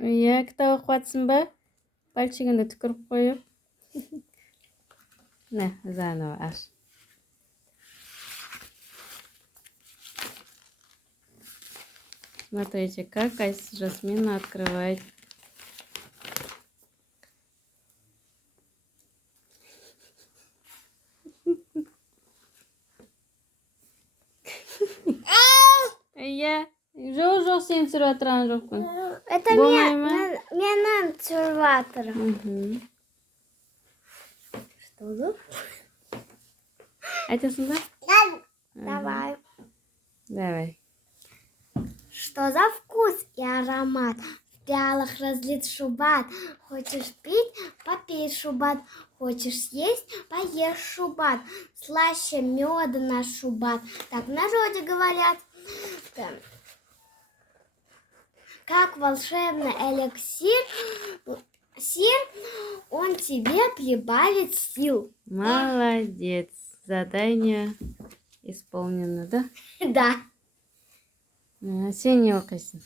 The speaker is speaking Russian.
Iya, ketawa kuatsin ба? Пальчигіңді түкіріп қойып. На, заново аш. Смотрите, как Жасмина открывает. Иә, жоқ, сен түсіріп отырған жоқпын. Это менің түсіріп жатырмын. Что за? Айтасың ба? Давай. Давай. Что за вкус и аромат? В пиалах разлит шубат. Хочешь пить? Попей шубат. Хочешь съесть? Поешь шубат. Слаще меда наш шубат. Так в народе говорят. Как волшебный эликсир, он тебе прибавит сил. Молодец. Задание исполнено, да? Да. Сен не оқисың?